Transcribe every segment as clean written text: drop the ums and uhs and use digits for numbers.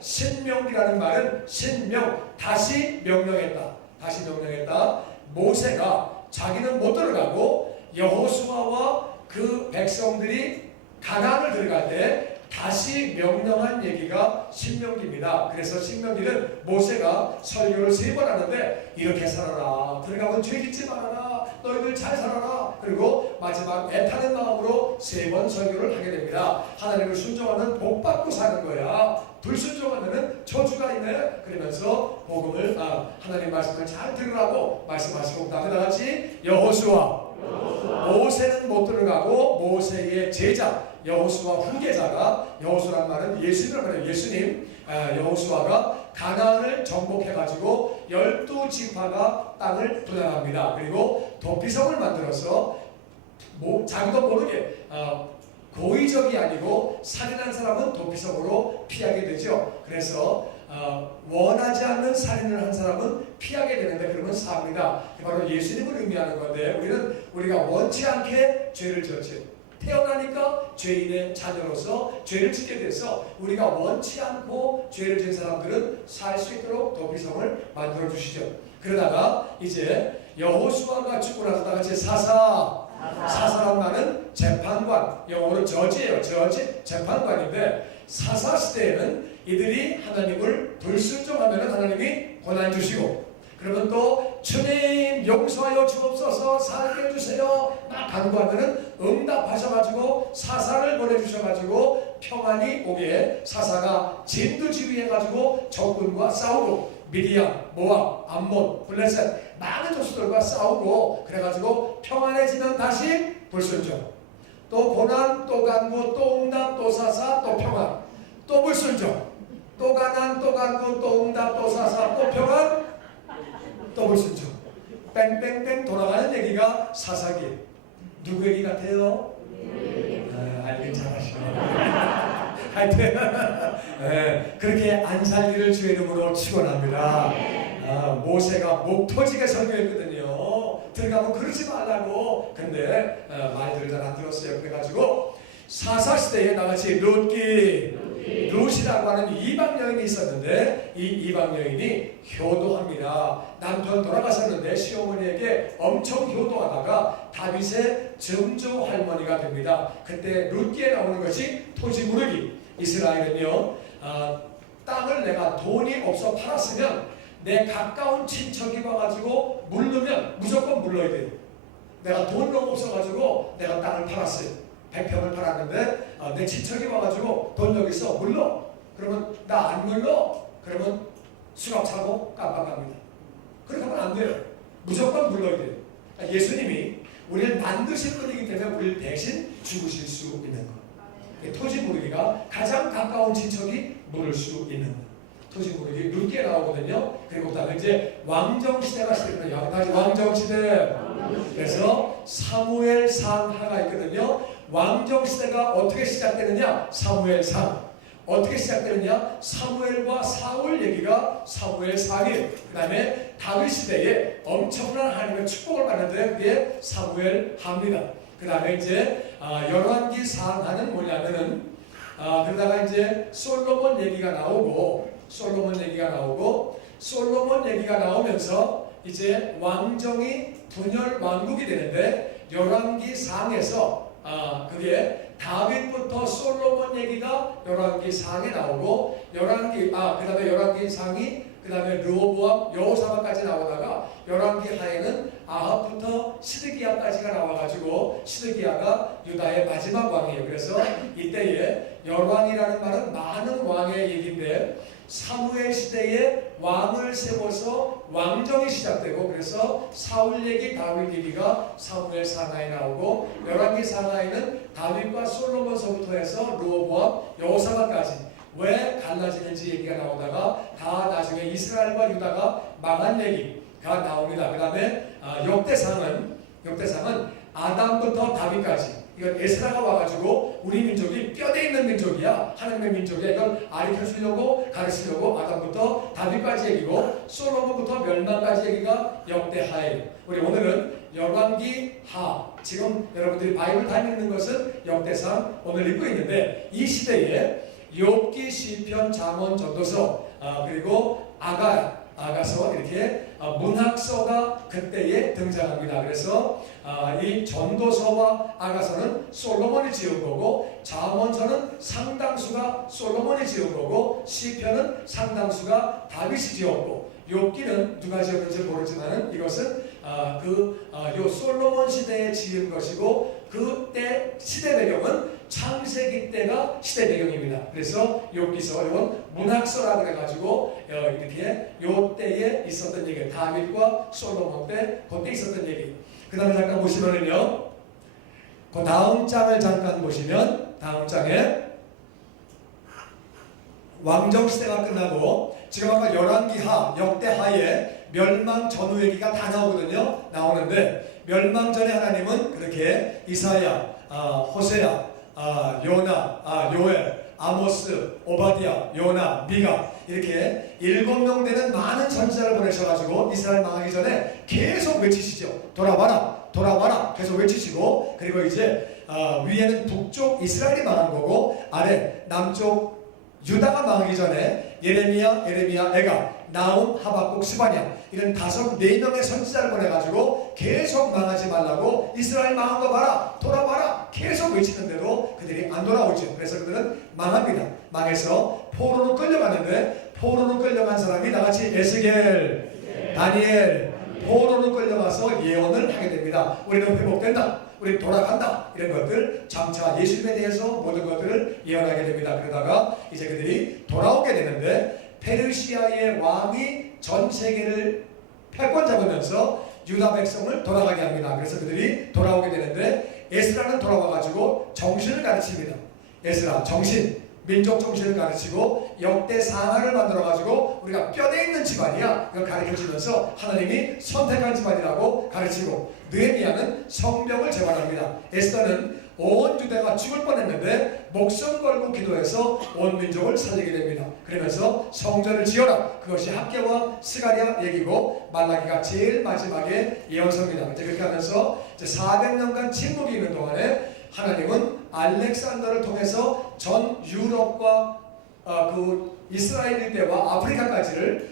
신명기라는 말은 신명, 다시 명령했다. 다시 명령했다. 모세가 자기는 못 들어가고 여호수아와 그 백성들이 가나안을 들어갈 때 다시 명령한 얘기가 신명기입니다. 그래서 신명기는 모세가 설교를 3번 하는데 이렇게 살아라, 들어가면 죄짓지 말아라, 너희들 잘 살아라, 그리고 마지막 애타는 마음으로 3번 설교를 하게 됩니다. 하나님을 순종하는 복 받고 사는 거야, 불순종하면 저주가 있네, 그러면서 복음을 하나님 말씀을 잘 들으라고 말씀하시고, 그다음에 다같이 여호수아, 모세는 못 들어가고 모세의 제자 여호수아 후계자가, 여호수아란 말은 예수님을 말해요. 예수님, 여호수아가 가나안을 정복해가지고 12지파가 땅을 분양합니다. 그리고 도피성을 만들어서 자기도 모르게 고의적이 아니고 살인한 사람은 도피성으로 피하게 되죠. 그래서 원하지 않는 살인을 한 사람은 피하게 되는데 그러면 삽니다. 바로 예수님을 의미하는 건데, 우리가 원치 않게 죄를 지었지. 태어나니까 죄인의 자녀로서 죄를 짓게 돼서 우리가 원치 않고 죄를 지은 사람들은 살 수 있도록 도피성을 만들어 주시죠. 그러다가 이제 여호수아가 죽고 나서 다같이 사사란 말은 재판관, 영어로 저지예요. 저지, 재판관인데, 사사 시대에는 이들이 하나님을 불순종하면 하나님이 고난 주시고, 그러면 또 주님 용서하여 주옵소서, 살게 해주세요 막 간구하면은 응답하셔가지고 사사를 보내주셔가지고 평안이 오게 사사가 진두지휘해가지고 적군과 싸우고, 미디안, 모압, 암몬, 블레셋 많은 족속들과 싸우고, 그래가지고 평안해지면 다시 불순종, 또 고난, 또 간구, 또 응답, 또 사사, 또 평안, 또 불순종, 또 가난, 또 간구, 또 응답, 또 사사, 또 평안, 또 불순종, 뺑뺑뺑 돌아가는 얘기가 사사기. 누구 얘기 같아요? 알긴 잘하시네요. 하여튼 그렇게 안 살기를 주의 이름으로 축원합니다. 모세가 목 터지게 설교했거든요. 들어가면 그러지 말라고. 근데 말들을 잘 안 들었어요. 그래가지고 사사시대에 나같이 룻이라고 하는 이방 여인이 있었는데, 이 이방 여인이 효도합니다. 남편 돌아가셨는데 시어머니에게 엄청 효도하다가 다윗의 증조 할머니가 됩니다. 그때 룻기에 나오는 것이 토지 무르기. 이스라엘은요, 땅을 내가 돈이 없어 팔았으면 내 가까운 친척이 와가지고 물르면 무조건 물러야 돼요. 내가 돈 너무 없어가지고 내가 땅을 팔았어요. 100평을 팔았는데 내 친척이 와가지고 돈 여기 있어, 물러. 그러면 나 안 물러. 그러면 수갑 차고 깜빡합니다. 그렇게 하면 안 돼요. 무조건 물러야 돼요. 예수님이 우리를 만드신 분이기 때문에 우리를 대신 죽으실 수 있는 것. 토지 무르기가 가장 가까운 친척이 물을 수 있는 것. 토지 무르기 룻기에 나오거든요. 그리고 그다음에 이제 왕정시대가 시작돼요. 다시 왕정시대. 그래서 사무엘상하가 있거든요. 왕정시대가 어떻게 시작되느냐? 사무엘상. 어떻게 시작되느냐? 사무엘과 사울 얘기가 사무엘상이에요. 그 다음에 다윗 시대에 엄청난 하나님의 축복을 받는데 그게 사무엘하입니다. 그 다음에 이제 열왕기 상하는 뭐냐면은 그러다가 이제 솔로몬 얘기가 나오고, 솔로몬 얘기가 나오면서 이제 왕정이 분열 왕국이 되는데, 열왕기 상에서 그게 다윗부터 솔로몬 얘기가 열왕기 상에 나오고, 그 다음에 열왕기 상이 그 다음에 르호보암, 여호사밧까지 나오다가 열왕기 하에는 아합부터 시드기야까지가 나와가지고 시드기야가 유다의 마지막 왕이에요. 그래서 이때에 열왕이라는 말은 많은 왕의 얘기인데, 사무엘 시대에 왕을 세워서 왕정이 시작되고, 그래서 사울 얘기, 다윗 얘기가 사무엘 상하에 나오고, 열왕기 상하에는 다윗과 솔로몬서부터 해서 르호보암, 여호사밧까지 왜 갈라지는지 얘기가 나오다가 다 나중에 이스라엘과 유다가 망한 얘기가 나옵니다. 그 다음에 역대상은 아담부터 다윗까지, 이건 에스라가 와가지고 우리 민족이 뼈대 있는 민족이야, 하나님의 민족이야, 이걸 가르쳐주려고 가르치려고 아담부터 다윗까지 얘기고, 솔로몬부터 멸망까지 얘기가 역대하예요. 우리 오늘은 열왕기 하, 지금 여러분들이 바이블 다니는 것은 역대상 오늘 읽고 있는데, 이 시대에 욥기, 시편, 잠언, 전도서, 그리고 아가서 이렇게 문학서가 그때에 등장합니다. 그래서 이 전도서와 아가서는 솔로몬이 지은 거고, 잠언서는 상당수가 솔로몬이 지은 거고, 시편은 상당수가 다윗이 지었고, 욥기는 누가 지었는지 모르지만 이것은 요 솔로몬 시대에 지은 것이고, 그때 시대 배경은 창세기 때가 시대 배경입니다. 그래서 욥기서 이건 문학서라 그래가지고 이렇게 요 때에 있었던 얘기, 다윗과 솔로몬 때 그때 있었던 얘기. 그 다음에 잠깐 보시면은요, 그 다음 장을 잠깐 보시면, 다음 장에 왕정시대가 끝나고 지금 아까 열왕기하, 역대하에 멸망 전후 얘기가 다 나오거든요. 나오는데 멸망 전에 하나님은 그렇게 이사야, 호세야, 요나, 요엘, 아모스, 오바디아, 요나, 미가 이렇게 7명 되는 많은 선지자를 보내셔가지고 이스라엘 망하기 전에 계속 외치시죠. 돌아와라, 돌아와라 계속 외치시고, 그리고 이제 위에는 북쪽 이스라엘이 망한 거고, 아래 남쪽 유다가 망하기 전에 예레미야, 에가, 나움, 하박국, 스바냐 이런 4명의 선지자를 보내가지고 계속 망하지 말라고, 이스라엘 망한 거 봐라, 돌아봐라 계속 외치는데도 그들이 안 돌아오죠. 그래서 그들은 망합니다. 망해서 포로로 끌려가는데, 포로로 끌려간 사람이 나같이 에스겔, 다니엘, 포로로 끌려가서 예언을 하게 됩니다. 우리는 회복된다, 우리 돌아간다, 이런 것들, 장차 예수님에 대해서 모든 것들을 예언하게 됩니다. 그러다가 이제 그들이 돌아오게 되는데, 페르시아의 왕이 전 세계를 패권 잡으면서 유다 백성을 돌아가게 합니다. 그래서 그들이 돌아오게 되는데, 에스라는 돌아와가지고 정신을 가르칩니다. 에스라, 정신, 민족 정신을 가르치고 역대상하를 만들어가지고 우리가 뼈대 있는 집안이야, 이걸 가르쳐주면서 하나님이 선택한 집안이라고 가르치고, 느헤미야는 성벽을 재건합니다. 에스더는 온 유대가 죽을 뻔했는데 목숨 걸고 기도해서 온 민족을 살리게 됩니다. 그러면서 성전을 지어라, 그것이 학개와 스가랴 얘기고, 말라기가 제일 마지막에 예언서입니다. 이제 그렇게 하면서 이제 400년간 침묵이 있는 동안에 하나님은 알렉산더를 통해서 전 유럽과 그 이스라엘 일대와 아프리카까지를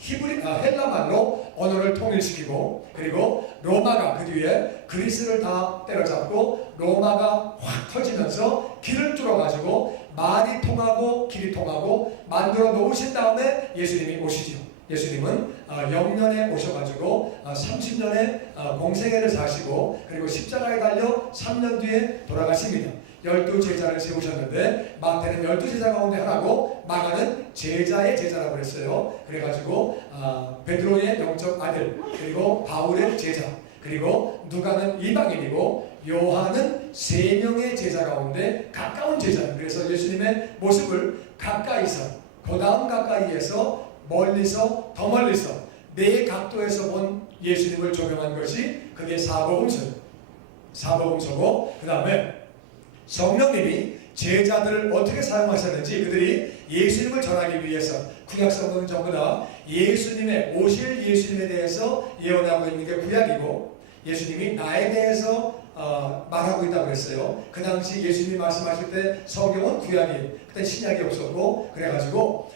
헬라말로 언어를 통일시키고, 그리고 로마가 그 뒤에 그리스를 다 때려잡고 로마가 확 터지면서 길을 뚫어가지고 말이 통하고 길이 통하고 만들어 놓으신 다음에 예수님이 오시죠. 예수님은 영년에 오셔가지고 30년의 공생애를 사시고, 그리고 십자가에 달려 3년 뒤에 돌아가십니다. 12제자를 세우셨는데, 마태는 12제자 가운데 하나고 마가는 제자의 제자라고 그랬어요. 그래가지고 베드로의 영적 아들, 그리고 바울의 제자, 그리고 누가는 이방인이고 요한은 3명의 제자 가운데 가까운 제자예요. 그래서 예수님의 모습을 가까이서, 그 다음 가까이에서, 멀리서, 더 멀리서 4각도에서 본 예수님을 조명한 것이 그게 사복음서고, 그 다음에 성령님이 제자들을 어떻게 사용하셨는지, 그들이 예수님을 전하기 위해서 구약성경은 전부 다 예수님의, 오실 예수님에 대해서 예언하고 있는 게 구약이고, 예수님이 나에 대해서 말하고 있다고 그랬어요. 그 당시 예수님이 말씀하실 때 성경은 구약이에요. 그때 신약이 없었고, 그래가지고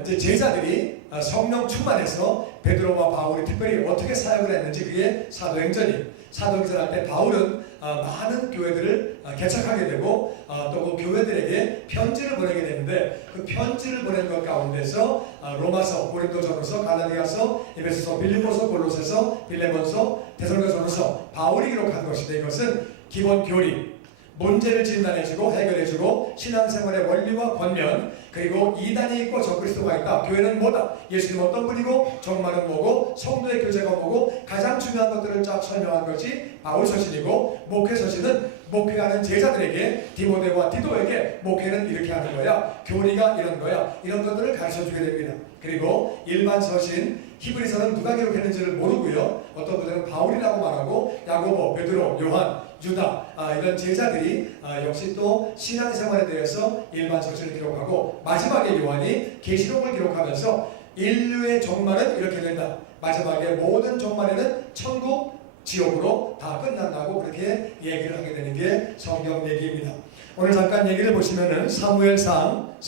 이제 제자들이 성령 충만해서 베드로와 바울이 특별히 어떻게 사역을 했는지, 그게 사도행전이에요. 사도행전할 때 바울은 많은 교회들을 개척하게 되고, 또 그 교회들에게 편지를 보내게 되는데, 그 편지를 보낸 것 가운데서 로마서, 고린도전서, 갈라디아서, 에베소서, 빌립보서, 골로새서, 빌레몬서, 데살로니가전서, 바울이 기록한 것인데, 이것은 기본 교리, 문제를 진단해주고 해결해주고, 신앙생활의 원리와 권면, 그리고 이단이 있고 적그리스도가 있다, 교회는 뭐다, 예수님 어떤 분이고, 종말은 뭐고, 성도의 교제가 뭐고, 가장 중요한 것들을 쫙 설명한 것이 바울 서신이고, 목회 서신은 목회하는 제자들에게, 디모데와 디도에게 목회는 이렇게 하는 거야, 교리가 이런 거야, 이런 것들을 가르쳐주게 됩니다. 그리고 일반 서신 히브리서는 누가 기록했는지를 모르고요, 어떤 분들은 바울이라고 말하고, 야고보, 베드로, 요한, 유다, 이런 제자들이 역시 또 신앙생활에 대해서 일반 서신을 기록하고, 마지막에 요한이 계시록을 기록하면서 인류의 종말은 이렇게 된다, 마지막에 모든 종말에는 천국, 지옥으로 다 끝난다고 그렇게 얘기를 하게 되는 게 성경 얘기입니다. 오늘 잠깐 얘기를 보시면은 사무엘상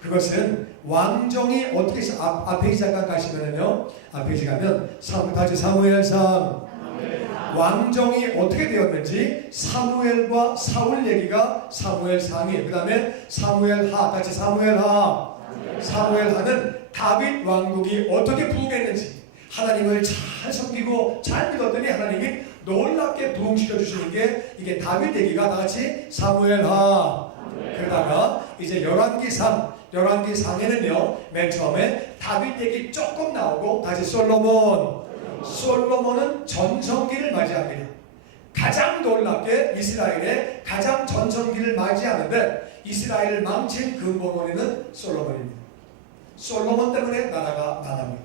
그것은 왕정이 어떻게 앞에 잠깐 가시면은요, 앞에 가면 다시 사무엘상 왕정이 어떻게 되었는지 사무엘과 사울 얘기가 사무엘상이에요. 그 다음에 사무엘하, 다시 사무엘하는 다윗 왕국이 어떻게 부흥했는지, 하나님을 잘 섬기고 잘 믿었더니 하나님이 놀랍게 부흥시켜 주시는 게 이게 다윗 얘기가 다같이 사무엘하. 그러다가 이제 열왕기상에는요, 맨 처음에 다윗 얘기 조금 나오고 다시 솔로몬은 전성기를 맞이합니다. 가장 놀랍게 이스라엘의 가장 전성기를 맞이하는데 이스라엘을 망친 근본원인은 솔로몬입니다. 솔로몬 때문에 나라가 망합니다.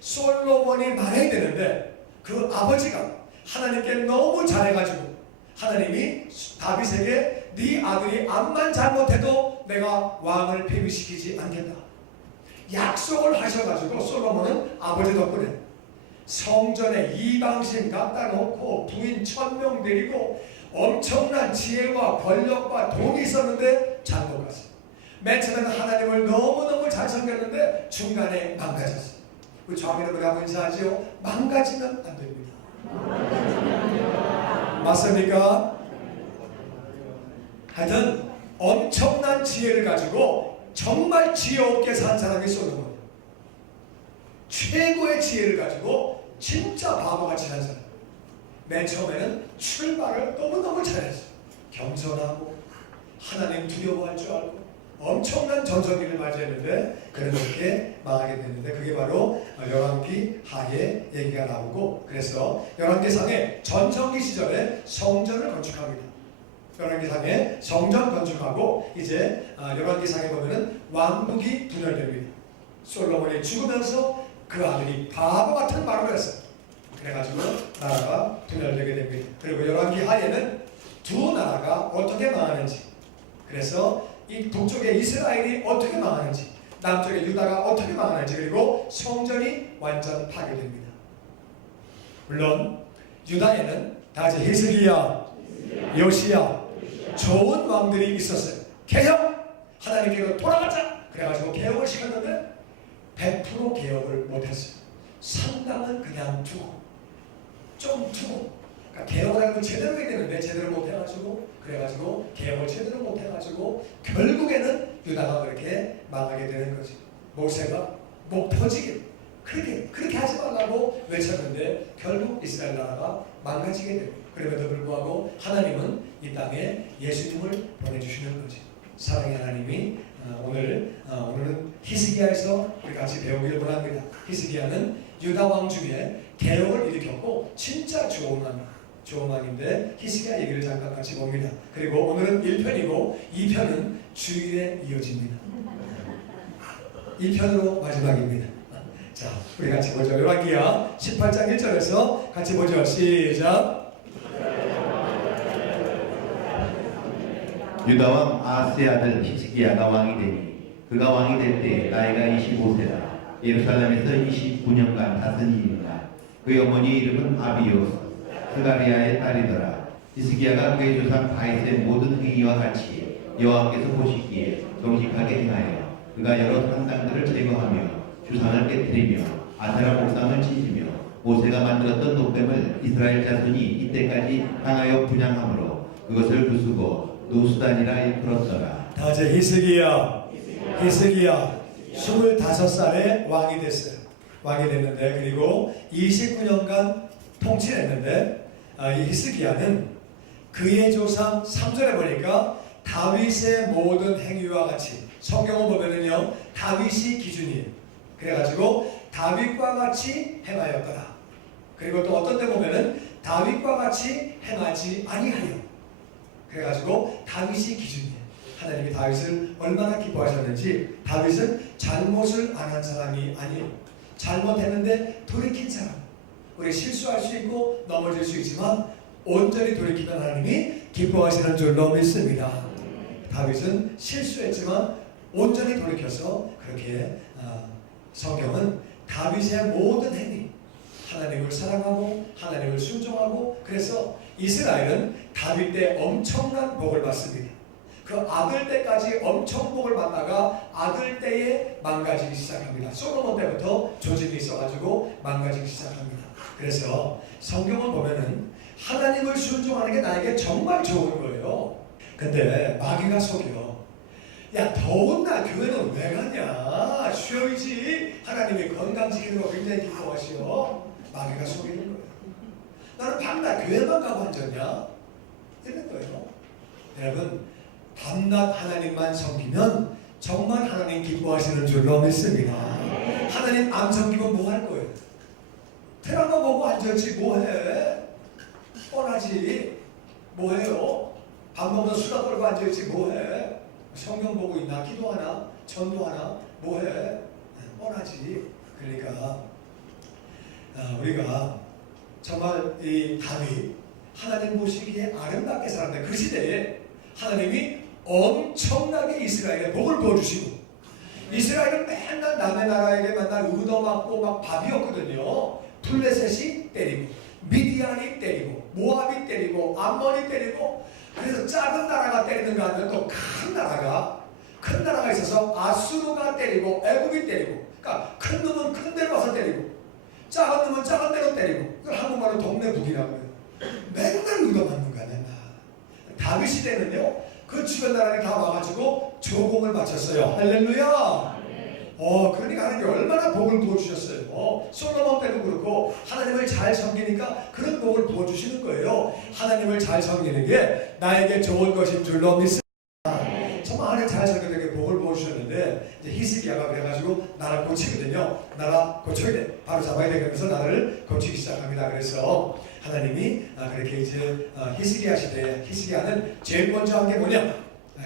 솔로몬이 말해야 되는데 그 아버지가 하나님께 너무 잘해가지고 하나님이 다윗에게 네 아들이 암만 잘못해도 내가 왕을 폐위시키지 않겠다 약속을 하셔가지고 솔로몬은 아버지 덕분에 성전에 이방신 갖다 놓고 부인 1000명 데리고 엄청난 지혜와 권력과 돈이 있었는데 잘못 갔어요. 맨 처음에는 하나님을 너무너무 잘 섬겼는데 중간에 망가졌어요. 우리 좌미를 한번 인사하죠. 망가지면 안 됩니다. 맞습니까? 하여튼 엄청난 지혜를 가지고 정말 지혜 없게 산 사람이 솔로몬이에요. 최고의 지혜를 가지고 진짜 바보같이 산 사람. 맨 처음에는 출발을 너무너무 잘했어요. 겸손하고 하나님 두려워할 줄 알고 엄청난 전성기를 맞이했는데 그렇게 망하게 됐는데 그게 바로 열왕기하의 얘기가 나오고, 그래서 열왕기상의 전성기 시절에 성전을 건축합니다. 열왕기상에 성전 건축하고 이제 열왕기상에 보면은 왕국이 분열됩니다. 솔로몬이 죽으면서 그 아들이 바보 같은 말을 했어요. 그래가지고 나라가 분열되게 됩니다. 그리고 열왕기하에는 두 나라가 어떻게 망하는지, 그래서 이 북쪽의 이스라엘이 어떻게 망하는지, 남쪽의 유다가 어떻게 망하는지, 그리고 성전이 완전 파괴됩니다. 물론 유다에는 다시 히스기야, 요시야 좋은 왕들이 있었어요. 개혁! 하나님께로 돌아가자! 그래가지고 개혁을 시켰는데 100% 개혁을 못했어요. 상당은 그냥 좀 두고 그러니까 개혁을 하면 제대로 해야 되는데 제대로 못해가지고, 그래가지고 개혁을 제대로 못해가지고 결국에는 유다가 그렇게 망하게 되는 거지. 모세가 목 터지게 그렇게 하지 말라고 외쳤는데 결국 이스라엘 나라가 망가지게 됩니다. 그럼에도 불구하고 하나님은 이 땅에 예수님을 보내주시는 거지. 사랑의 하나님이 오늘은 히스기야에서 우리 같이 배우기를 원합니다. 히스기야는 유다 왕 중에 개혁을 일으켰고 진짜 좋은 왕인데 히스기야 얘기를 잠깐 같이 봅니다. 그리고 오늘은 1편이고 2편은 주일에 이어집니다. 2편으로 마지막입니다. 자, 우리 같이 보죠. 열왕기야 18장 1절에서 같이 보죠. 시작. 유다왕 아하스의 아들 히스기야가 왕이 되니 그가 왕이 될 때 나이가 25세다. 예루살렘에서 29년간 다스리니라. 그의 어머니 이름은 아비요 스가리아의 딸이더라. 히스기야가 그의 조상 다윗의 모든 행위와 같이 여호와께서 보시기에 정직하게 행하여 그가 여러 산당들을 제거하며 주상을 깨뜨리며 아세라 목상을 찢으며 모세가 만들었던 노뱀을 이스라엘 자손이 이때까지 향하여 분향함으로 그것을 부수고 노수단이라 일컬었더라. 다시 히스기야 25살에 왕이 됐어요. 왕이 됐는데 그리고 29년간 통치했는데 이 히스기야는 그의 조상 3절에 보니까 다윗의 모든 행위와 같이, 성경을 보면은요 다윗이 기준이에요. 그래가지고 다윗과 같이 행하였더라. 그리고 또 어떤 데 보면은 다윗과 같이 행하지 아니하여, 그래가지고 다윗이 기준이에요. 하나님이 다윗을 얼마나 기뻐하셨는지. 다윗은 잘못을 안 한 사람이 아니에요. 잘못했는데 돌이킨 사람. 우리 실수할 수 있고 넘어질 수 있지만 온전히 돌이키면 하나님이 기뻐하시는 줄로 믿습니다. 다윗은 실수했지만 온전히 돌이켜서 그렇게 성경은 다윗의 모든 행위, 하나님을 사랑하고 하나님을 순종하고, 그래서 이스라엘은 다윗 때 엄청난 복을 받습니다. 그 아들 때까지 엄청 복을 받다가 아들 때에 망가지기 시작합니다. 솔로몬 때부터 조짐이 있어가지고 망가지기 시작합니다. 그래서 성경을 보면은 하나님을 순종하는 게 나에게 정말 좋은 거예요. 근데 마귀가 속여. 야, 더운 날 교회는 왜 가냐? 쉬어야지. 하나님이 건강 지키는 거 굉장히 기뻐하시오. 마귀가 속이는 거예요. 나는 밤낮 교회만 가고 앉았냐? 이런 거예요. 여러분, 밤낮 하나님만 섬기면 정말 하나님 기뻐하시는 줄로 믿습니다. 하나님 안 섬기면 뭐 할 거예요? 드라마 보고 앉았지 뭐해? 뻔하지. 뭐해요? 밥 먹는 수다 떨고 앉아있지 뭐해? 성경 보고 있나? 기도하나? 전도하나? 뭐해? 뻔하지. 그러니까 우리가 정말 이 다윗 하나님 보시기에 아름답게 살았는데 그 시대에 하나님이 엄청나게 이스라엘에 복을 부어주시고 이스라엘은 맨날 남의 나라에게 맨날 얻어맞고 막 밥이었거든요. 블레셋이 때리고 미디안이 때리고 모압이 때리고 암몬이 때리고 그래서 작은 나라가 때리는 거 하면 또 큰 나라가 있어서 아수르가 때리고 애굽이 때리고 그러니까 큰 놈은 큰 데로 와서 때리고 작은 놈은 작은 데로 때리고 그걸 한국말로 동네 북이라고 해요. 맨날 얻어맞는 거야 맨날. 다윗 시대는요 그 주변 나라에 다 와가지고 조공을 바쳤어요. 할렐루야. 그러니까 하나님이 얼마나 복을 부어주셨어요. 솔로몬 때도 그렇고 하나님을 잘 섬기니까 그런 복을 부어주시는 거예요. 하나님을 잘 섬기는 게 나에게 좋은 것인 줄로 믿습니다. 정말 하나님 잘 섬기는 게 복을 부어주셨는데 이제 히스기야가 그래가지고 나라 고치거든요. 나라 고쳐야 돼. 바로 잡아야 되면서 나라를 고치기 시작합니다. 그래서 하나님이 그렇게 이제 히스기야 시대에 히스기야는 제일 먼저 한 게 뭐냐?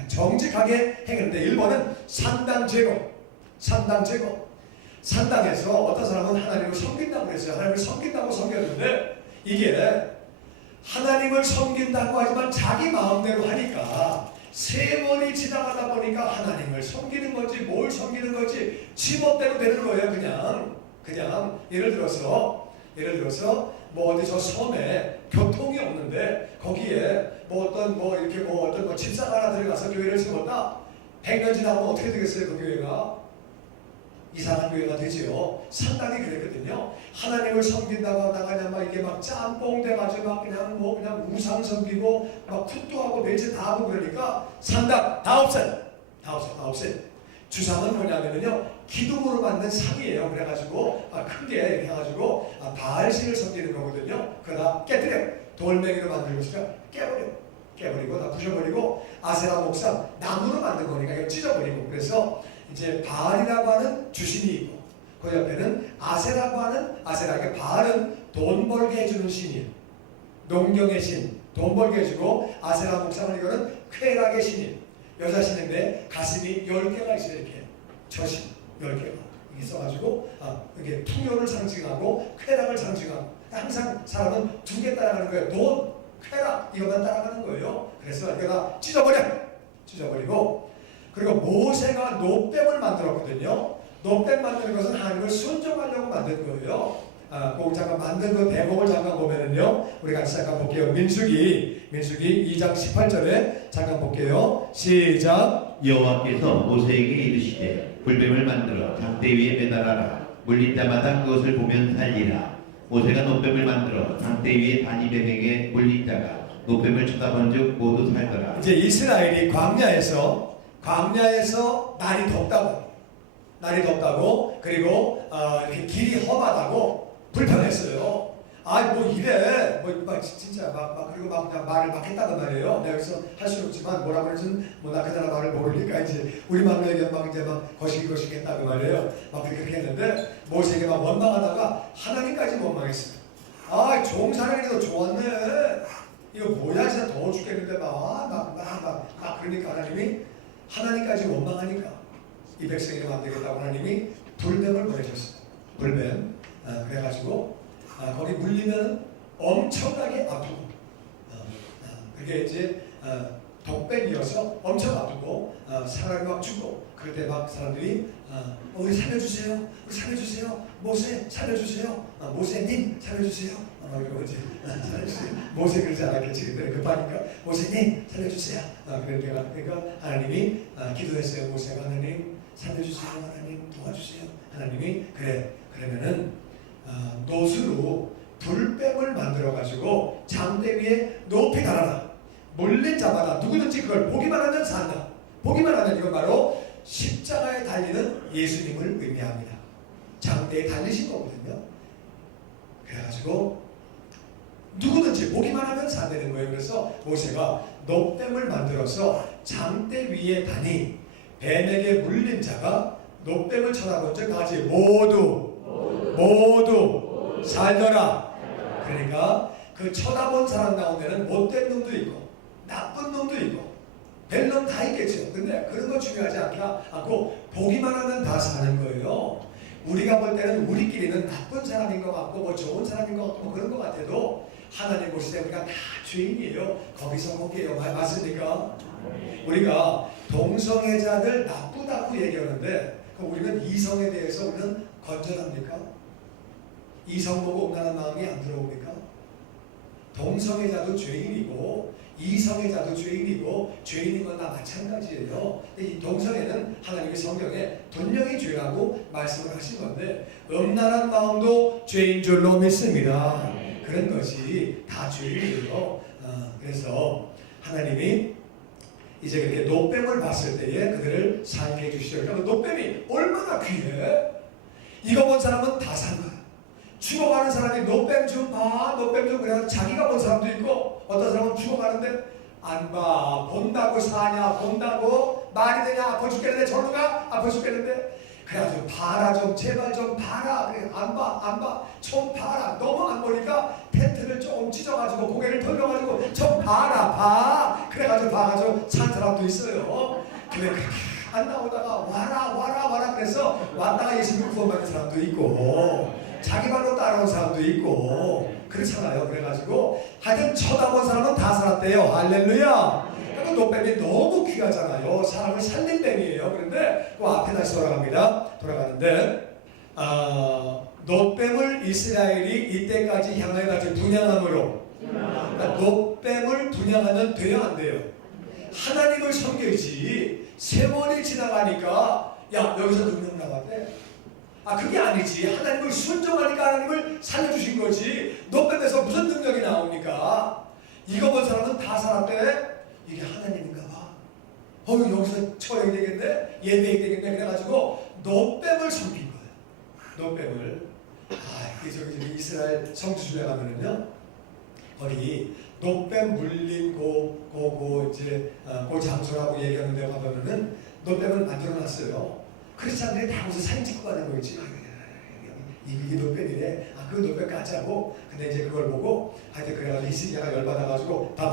정직하게 행했는데 1번은 산당 제거. 산당에서 어떤 사람은 하나님을 섬긴다고 그랬어요. 하나님을 섬긴다고 섬겼는데 이게 하나님을 섬긴다고 하지만 자기 마음대로 하니까 세월이 지나가다 보니까 하나님을 섬기는 건지 뭘 섬기는 건지 지멋대로 되는 거예요. 그냥 예를 들어서 뭐 어디 저 섬에 교통이 없는데 거기에 어떤 집사가 하나 들어가서 교회를 세웠다. 100년 지나면 어떻게 되겠어요? 그 교회가 이상한 교회가 되지요. 상당히 그랬거든요. 하나님을 섬긴다고 하다가 그냥 막 이게 막 짬뽕 돼가지고 막 그냥 우상 섬기고 막 굿도하고 멸치 다 하고 그러니까 상당 다 없어요. 주상은 뭐냐면요 기둥으로 만든 상이에요. 그래가지고 크게 이렇게 해가지고 바알신을 섬기는 거거든요. 그러다 깨뜨려 돌멩이로 만들고서 깨버리고 다 부셔버리고 아세라 목상 나무로 만든 거니까 이거 찢어버리고 그래서 이제 바알이라고 하는 주신이 있고 그 옆에는 아세라고 하는 아세라에게 바알은 돈 벌게 해주는 신이에요. 농경의 신, 돈 벌게 해주고 아세라 목상은 이거는 쾌락의 신이에요. 여자 신인데 가슴이 10개가 있어요. 이렇게 저신 10개가 있어가지고 이게 풍요를 상징하고 쾌락을 상징하고 항상 사람은 2개 따라가는 거예요. 돈, 쾌락 이것만 따라가는 거예요. 그래서 이거 다 찢어버리고 그리고 모세가 노뱀을 만들었거든요. 노뱀 만드는 것은 하나님을 순종하려고 만든 거예요. 꼭 잠깐 만든 그 대목을 잠깐 보면은요. 우리 같이 잠깐 볼게요. 민수기 2장 18절에 잠깐 볼게요. 시작. 여호와께서 모세에게 이르시되 불뱀을 만들어 장대 위에 매달아라. 물린 자마다 그것을 보면 살리라. 모세가 노뱀을 만들어 장대 위에 다니뱀에게 물린 자가 노뱀을 쳐다본즉 모두 살더라. 이제 이스라엘이 광야에서 날이 덥다고 그리고 이렇게 길이 험하다고 불평했어요. 뭐 이래 진짜 그리고 그냥 말을 막 했다고 말이에요. 내가 여기서 할 수는 없지만 뭐라 그러지 나 그 나라 말을 모르니까 이제 우리 말로 얘기하면 이제 거시기 했다고 말이에요. 막 그렇게 했는데 모세에게 막 원망하다가 하나님까지 원망했어요. 좋은 사람이라도 좋았네. 이거 뭐야 진짜 더워 죽겠는데 그러니까 하나님까지 원망하니까 이 백성이 안 되겠다고 하나님이 불뱀을 보내셨어요. 불뱀. 그래가지고 거기 물리면 엄청나게 아프고 그게 이제 독뱀이어서 엄청 아프고 사람이 막 죽고 그럴 때 막 사람들이 우리 살려주세요. 모세 살려주세요. 모세님 살려주세요. 그러고 이제 모세 그러지 않았겠지. 근데 급하니까 모세님 살려주세요. 그러니까 하나님이 기도했어요. 모세가 하나님 살려주세요. 하나님 도와주세요. 하나님이 그래 그러면은 노수로 불뱀을 만들어 가지고 장대 위에 높이 달아라. 몰린 자마다 누구든지 그걸 보기만 하면 산다. 보기만 하면 이건 바로 십자가에 달리는 예수님을 의미합니다. 장대에 달리신 거거든요. 그래가지고 누구든지 보기만 하면 산다는 거예요. 그래서 모세가 노뱀을 만들어서 장대 위에 다니 뱀에게 물린 자가 노뱀을 쳐다본 적 다같이 모두 살더라. 그러니까 그 쳐다본 사람 가운데는 못된 놈도 있고 나쁜 놈도 있고 별놈 다 있겠죠. 근데 그런 거 중요하지 않고 보기만 하면 다 사는 거예요. 우리가 볼 때는 우리끼리는 나쁜 사람인 것 같고 뭐 좋은 사람인 것 같고 뭐 그런 것 같아도 하나님 보실 때 우리가 다 죄인이에요. 거기서 거기에요. 맞습니까? 우리가 동성애자들 나쁘다고 얘기하는데 그럼 우리는 이성에 대해서 우리는 건전합니까? 이성 보고 음란한 마음이 안 들어옵니까? 동성애자도 죄인이고 이성애자도 죄인이고 죄인인 건 다 마찬가지예요. 이 동성애는 하나님의 성경에 분명히 죄라고 말씀을 하신 건데 음란한 마음도 죄인 줄로 믿습니다. 그런 것이 다 죄인이에요. 그래서 하나님이 이제 그렇게 노뱀을 봤을 때에 그들을 살게 해주시죠. 그러니까 노뱀이 얼마나 귀해? 이거 본 사람은 다 산 거야. 죽어가는 사람이 노뱀 좀 봐, 노뱀 좀 그래. 자기가 본 사람도 있고 어떤 사람은 죽어가는데 안 봐. 본다고 사냐? 본다고 말이 되냐? 아파 죽겠는데 저로 가? 아파 죽겠는데 그래가지고 봐라 좀 제발 좀 봐라. 그래 안 봐. 좀 봐라. 너무 안 보니까 텐트를 조금 찢어가지고 고개를 돌려가지고 좀 봐. 그래가지고 봐가지고 산 사람도 있어요. 그래 안 나오다가 와라 그래서 왔다가 예수님 구원받는 사람도 있고 자기 발로 따라온 사람도 있고 그렇잖아요. 그래가지고 하여튼 쳐다본 사람은 다 살았대요. 할렐루야. 그러니까 노뱀이 너무 귀하잖아요. 사람을 살린 뱀이에요. 그런데 그 앞에 다시 돌아가는데 노뱀을 이스라엘이 이때까지 향하여 가지고 분양함으로 그러니까 노뱀을 분양하면 돼요 안 돼요? 하나님을 섬겨야지. 세월이 지나가니까 야 여기서 능력 나왔대. 그게 아니지. 하나님을 순종하니까 하나님을 살려주신 거지. 노뱀에서 무슨 능력이 나옵니까? 이거 본 사람은 다 살았대. 이게 하나님인가 봐. 여기서 처형이 되겠네? 예배이 되겠네? 그래가지고 노뱀을 섬긴 거야. 노뱀을. 저기 이스라엘 성지순례 가면은요. 거기 노뱀 물린 그 장소라고 얘기하는 데 가보면은 노뱀을 만들어놨어요. 크리스찬들이 다 무슨 사진 찍고 가는 거였지. 이게 노뱀이래. 그 노뱀 가짜고. 근데 이제 그걸 보고 하여튼 그래가지고 히스기야가 열받아가지고 다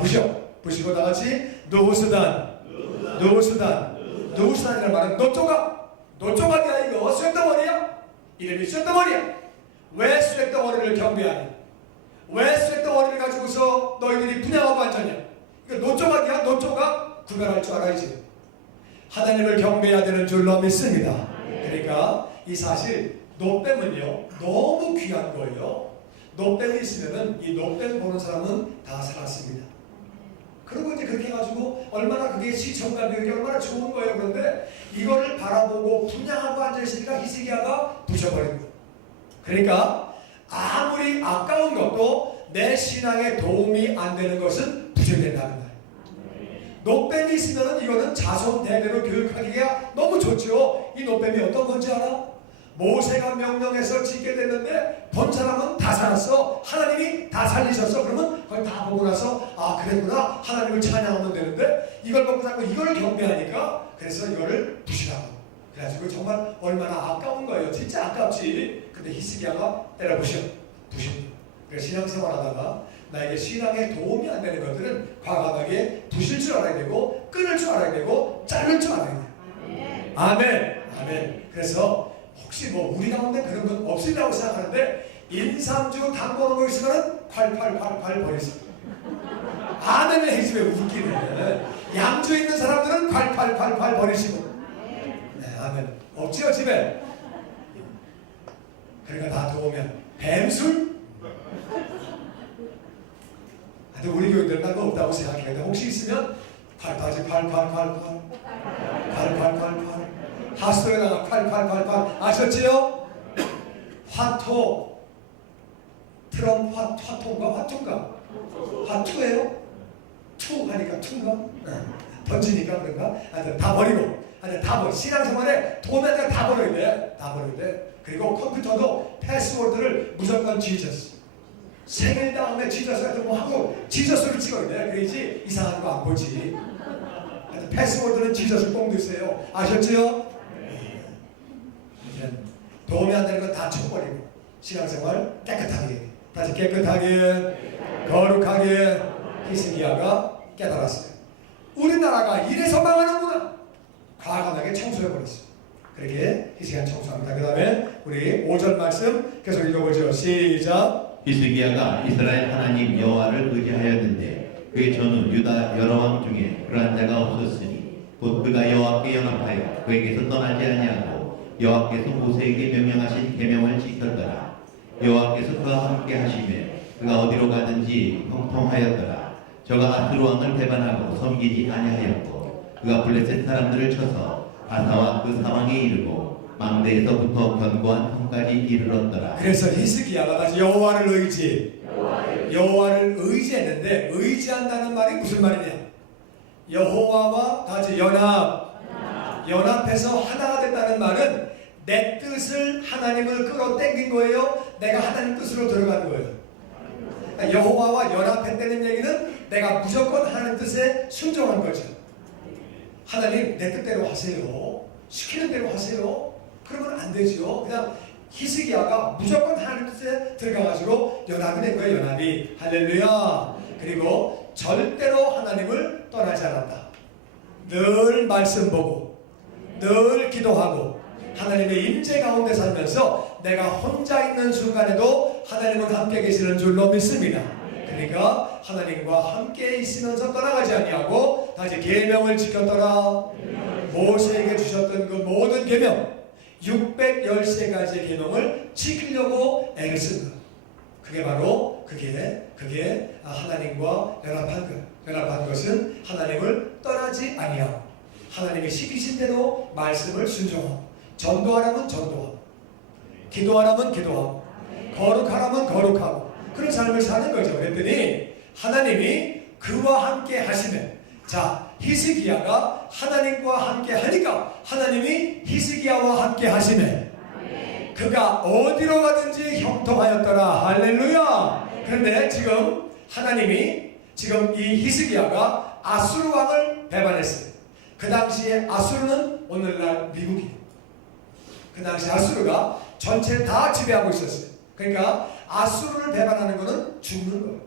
부시고 다 같이 노후수단이라는 말은 노조각이야 이거. 쇳덩어리야. 이름이 쇳덩어리야. 왜 쇳덩어리를 경배하냐? 왜 쇳덩어리를 가지고서 너희들이 분양하고 앉았냐? 이거 노조각이야. 노조각 구별할 줄 알아야지. 하나님을 경배해야 되는 줄로 믿습니다. 그러니까 이 사실 노뱀은요 너무 귀한 거예요. 노뱀이 있으면은 이 노뱀 보는 사람은 다 살았습니다. 그리고 이제 그렇게 해가지고 얼마나 그게 시청과 교육이 얼마나 좋은 거예요. 그런데 이거를 바라보고 분양하고 앉아있으니까 히스기야가 부셔버린 거예요. 그러니까 아무리 아까운 것도 내 신앙에 도움이 안 되는 것은 부셔된다는 거예요. 노뱀이 있으면 이거는 자손 대대로 교육하기가 너무 좋죠. 이 노뱀이 어떤 건지 알아? 모세가 명령해서 짓게 됐는데 본 사람은 다 살았어. 하나님이 다 살리셨어. 그러면 그걸 다 보고 나서 그랬구나. 하나님을 찬양하면 되는데 이걸 보고 자꾸 이걸 경배하니까 그래서 이거를 부시라고. 그래가지고 정말 얼마나 아까운 거예요. 진짜 아깝지. 근데 히스기야가 때려 부신. 그래서 신앙생활 하다가 나에게 신앙에 도움이 안 되는 것들은 과감하게 부실 줄 알아야 되고 끊을 줄 알아야 되고 자를 줄 알아야 돼요. 아멘. 그래서 혹시 우리 가운데 그런 건 없으리라고 생각하는데 인삼주 담궈 놓은 거 있으면 콸 버리세요. 아멘을 해주면 웃기네. 양주 있는 사람들은 콸 버리시고. 네, 아멘. 없지요 집에. 그러니까 다 도우면 뱀술? 하여튼 우리 교회들은 난거 없다고 생각해요. 혹시 있으면 팔 하수도에다가 팔 아셨지요? 화토 트럼프 화투인가? 화투예요? 투 하니까 투인가? 던지니까 그런가? 하여튼 다 버리고 하여튼 다 버려. 신앙생활에 돈에다가 다 버려야 돼. 다 버려야 돼. 그리고 컴퓨터도 패스워드를 무조건 지저스. 생일 다음에 지저스 같은 거 하고 지저스를 찍어야 돼. 그래야지 이상한 거 안 보지. 하여튼 패스워드는 지저스 꼭 넣으세요. 아셨지요? 도움이 안 되는 건 다 쳐버리고 신앙생활 깨끗하게 다시 깨끗하게 거룩하게 히스기야가 깨달았어요. 우리나라가 이래서 망하는구나. 과감하게 청소해버렸어요. 그렇게 히스기야 청소합니다. 그 다음에 우리 5절 말씀 계속 읽어보죠. 시작. 히스기야가 이스라엘 하나님 여호와를 의지하였는데 그의 전후 유다 여러 왕 중에 그러한 자가 없었으니 곧 그가 여호와께 연합하여 그에게서 떠나지 아니하고 여호와께서 모세에게 명령하신 계명을 지켰더라. 여호와께서 그와 함께 하시매 그가 어디로 가든지 형통하였더라. 저가 아수르 왕을 배반하고 섬기지 아니하였고 그가 블레셋 사람들을 쳐서 아사와 그 사망에 이르고 망대에서부터 견고한 성까지 이르렀더라. 그래서 히스기야가 다시 여호와를 의지했는데 의지한다는 말이 무슨 말이냐? 여호와와 다시 연합해서 하나가 됐다는 말은 내 뜻을 하나님을 끌어당긴 거예요. 내가 하나님 뜻으로 들어간 거예요. 그러니까 여호와와 연합했다는 얘기는 내가 무조건 하나님 뜻에 순종한 거죠. 하나님 내 뜻대로 하세요. 시키는 대로 하세요. 그러면 안 되죠. 그냥 히스기야가 무조건 하나님 뜻에 들어가가지고 연합이 된 거예요. 연합이. 할렐루야. 그리고 절대로 하나님을 떠나지 않았다. 늘 말씀 보고 늘 기도하고 하나님의 임재 가운데 살면서 내가 혼자 있는 순간에도 하나님은 함께 계시는 줄로 믿습니다. 그러니까 하나님과 함께 있으면서 떠나가지 아니하고 다시 계명을 지켰더라. 모세에게 주셨던 그 모든 계명 613가지의 계명을 지키려고 애를 쓴 것. 그게 바로 그게 하나님과 연합한 것은 하나님을 떠나지 아니하고 하나님이 시키신 대로 말씀을 순종하고 전도하라면 전도하고 기도하라면 기도하고 거룩하라면 거룩하고 그런 삶을 사는 거죠. 그랬더니 하나님이 그와 함께 하시면 자 히스기야가 하나님과 함께 하니까 하나님이 히스기야와 함께 하시면 그가 어디로 가든지 형통하였더라. 할렐루야. 그런데 지금 하나님이 지금 이 히스기야가 아수르 왕을 배반했어요. 그 당시에 아수르는 오늘날 미국이에요. 그 당시 아수르가 전체를 다 지배하고 있었어요. 그러니까 아수르를 배반하는 것은 죽는 거예요.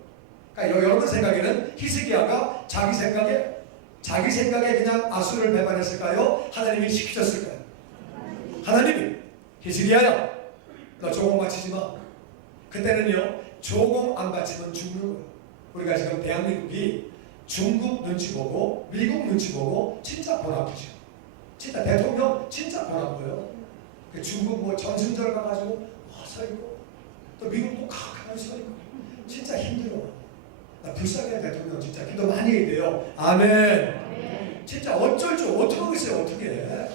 그러니까 여러분 생각에는 히스기야가 자기 생각에 그냥 아수르를 배반했을까요? 하나님이 시키셨을까요? 하나님이 히스기야야 너 조공 바치지 마. 그때는요 조공 안 바치면 죽는 거예요. 우리가 지금 대한민국이 중국 눈치 보고 미국 눈치 보고 진짜 본 아프죠. 진짜 대통령 진짜 본 아파요. 중국 뭐 전승절 가가지고 서 있고 또 미국 또 가만히 서 있고 진짜 힘들어. 나 불쌍해. 대통령 진짜 기도 많이 해야 돼요. 아멘. 진짜 어쩔 줄 어떻게 하겠어요. 어떻게 해.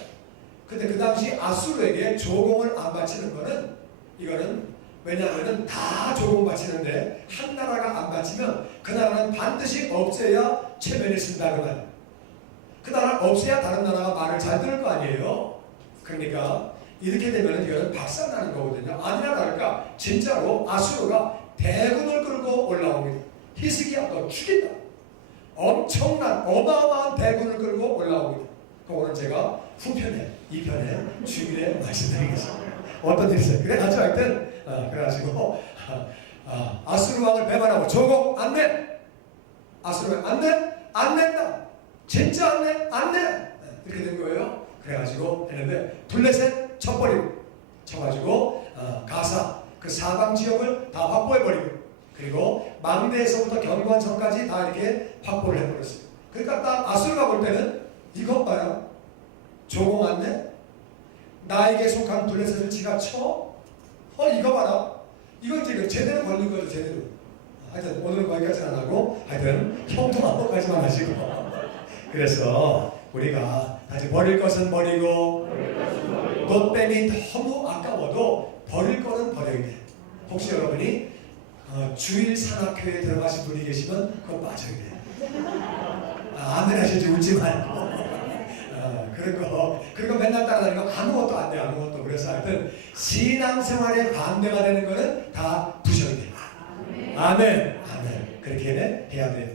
근데 그 당시 아수르에게 조공을 안 바치는 거는 이거는 왜냐하면 다 조공 바치는데 한 나라가 안 바치면 그 나라는 반드시 없애야 체면이 쓴다 그 말. 그 나라 없애야 다른 나라가 말을 잘 들을 거 아니에요. 그러니까 이렇게 되면 이거는 박살나는 거거든요. 아니나 다를까 진짜로 아수르가 대군을 끌고 올라옵니다. 히스기야도 죽인다. 엄청난 어마어마한 대군을 끌고 올라옵니다. 오늘 제가 후편에 2편에 주일에 말씀드리겠습니다. 어떤 일이 있어요. 그래가지고 하여튼 그래가지고 아수르 왕을 배반하고 조공 안 내. 아수르 안 내? 안 낸다. 진짜 안 내? 안 내. 이렇게 된 거예요. 그래가지고 했는데 블레셋 쳐가지고 가사 그 사방 지역을 다 확보해버리고 그리고 망대에서부터 견고한성까지 다 이렇게 확보를 해버렸어요. 그러니까 딱 아수르가 볼 때는 이것 봐라. 조공 안 내? 나에게 속한 블레셋을 지가 쳐? 이거 봐라. 이건 이제 제대로 걸린 거죠. 제대로. 하여튼 오늘은 거기까지는 안 하고 하여튼 형통한것까지만 하시고 그래서 우리가 다시 버릴 것은 버리고 롯뱀이 너무 아까워도 버릴 거는 버려야 돼. 혹시 여러분이 주일 산악회에 들어가신 분이 계시면 그거 빠져야 돼. 아멘 하시지 웃지 말고 그거 맨날 따라다니면 아무것도 안 돼. 아무것도. 그래서 하여튼 신앙생활에 반대가 되는 거는 다 부셔야 돼. 아멘. 아멘. 그렇게 해야 돼요.